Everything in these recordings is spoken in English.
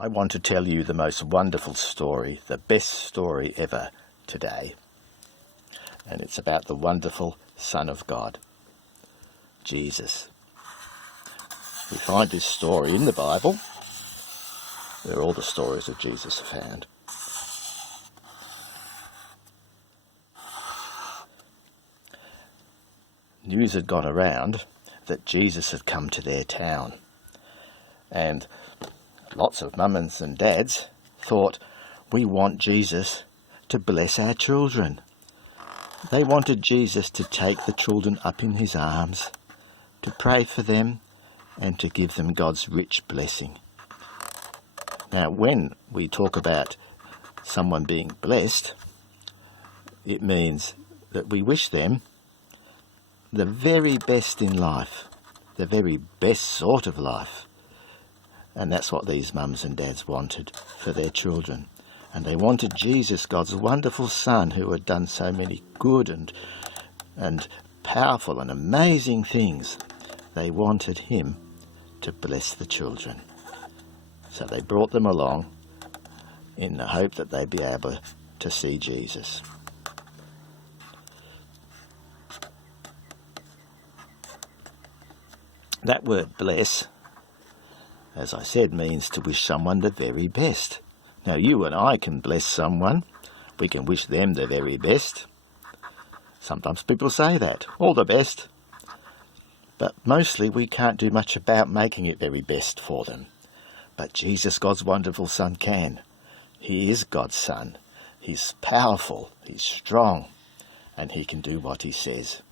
I want to tell you the most wonderful story, the best story ever today. And it's about the wonderful Son of God, Jesus. We find this story in the Bible, where all the stories of Jesus are found. News had gone around that Jesus had come to their town. And lots of mums and dads thought, we want Jesus to bless our children. They wanted Jesus to take the children up in his arms, to pray for them and to give them God's rich blessing. Now, when we talk about someone being blessed, it means that we wish them the very best in life, the very best sort of life. And that's what these mums and dads wanted for their children. And they wanted Jesus, God's wonderful Son, who had done so many good and powerful and amazing things. They wanted him to bless the children. So they brought them along in the hope that they'd be able to see Jesus. That word bless, as I said, means to wish someone the very best. Now, you and I can bless someone. We can wish them the very best. Sometimes people say that, all the best. But mostly we can't do much about making it very best for them. But Jesus, God's wonderful Son, can. He is God's Son. He's powerful, he's strong, and he can do what he says.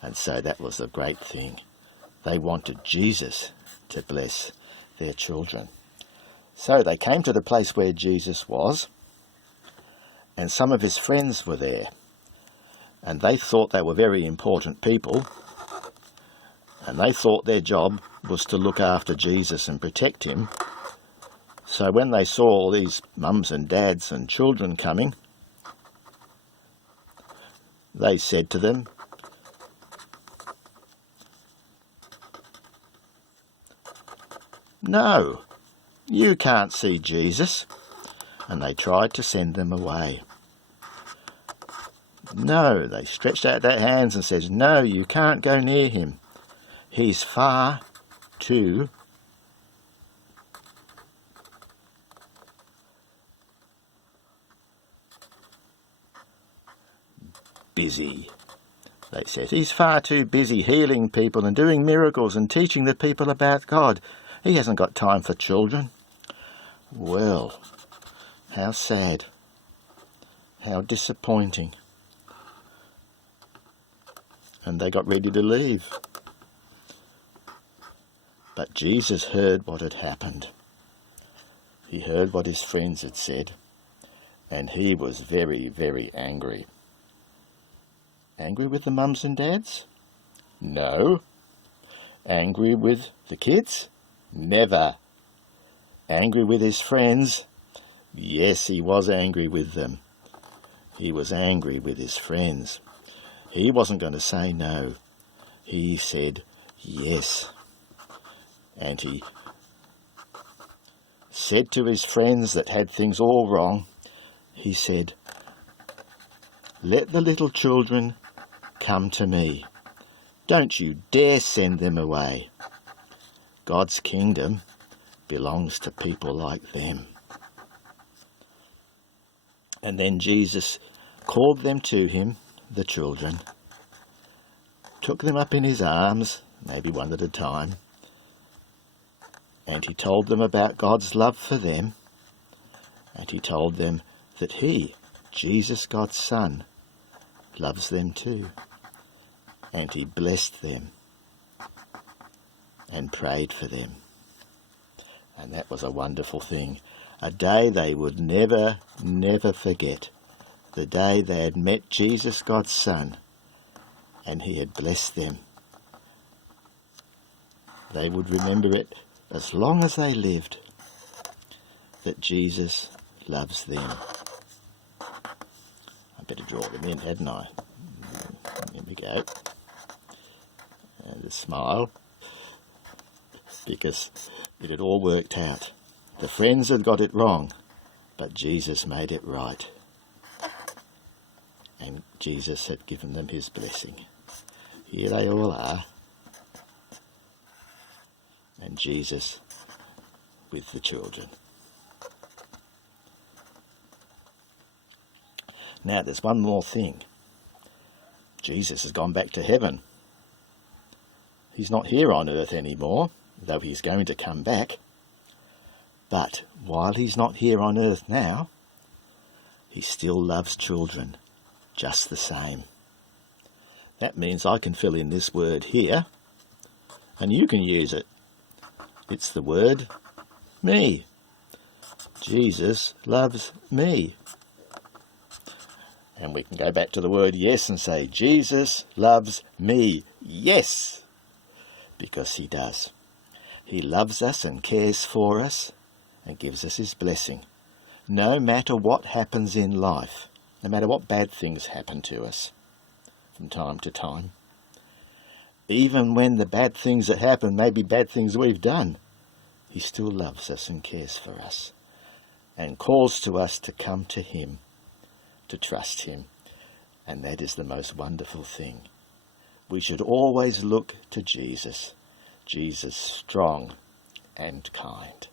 And so that was a great thing. They wanted Jesus to bless their children. So they came to the place where Jesus was, and some of his friends were there. And they thought they were very important people, and they thought their job was to look after Jesus and protect him. So when they saw all these mums and dads and children coming, they said to them, "No, you can't see Jesus." And they tried to send them away. No, they stretched out their hands and said, "No, you can't go near him. He's far too busy." They said, "He's far too busy healing people and doing miracles and teaching the people about God. He hasn't got time for children." Well, how sad, how disappointing. And they got ready to leave. But Jesus heard what had happened. He heard what his friends had said, and he was very, very angry. Angry with the mums and dads? No. Angry with the kids? Never. Angry with his friends? Yes, he was angry with them. He was angry with his friends. He wasn't going to say no. He said yes. And he said to his friends that had things all wrong, he said, "Let the little children come to me. Don't you dare send them away. God's kingdom belongs to people like them." And then Jesus called them to him, the children, took them up in his arms, maybe one at a time, and he told them about God's love for them, and he told them that he, Jesus, God's Son, loves them too, and he blessed them and prayed for them. And that was a wonderful thing, a day they would never, never forget, the day they had met Jesus, God's Son, and he had blessed them. They would remember it as long as they lived, that Jesus loves them. I better draw them in, hadn't I? Here we go. And a smile, because it had all worked out. The friends had got it wrong, but Jesus made it right. And Jesus had given them his blessing. Here they all are. And Jesus with the children. Now there's one more thing. Jesus has gone back to heaven. He's not here on earth anymore, though he's going to come back. But while he's not here on earth now, he still loves children just the same. That means I can fill in this word here, and you can use it. It's the word me. Jesus loves me. And we can go back to the word yes and say, Jesus loves me. Yes, because he does. He loves us and cares for us and gives us his blessing. No matter what happens in life, no matter what bad things happen to us from time to time, even when the bad things that happen may be bad things we've done, he still loves us and cares for us and calls to us to come to him, to trust him. And that is the most wonderful thing. We should always look to Jesus, Jesus strong and kind.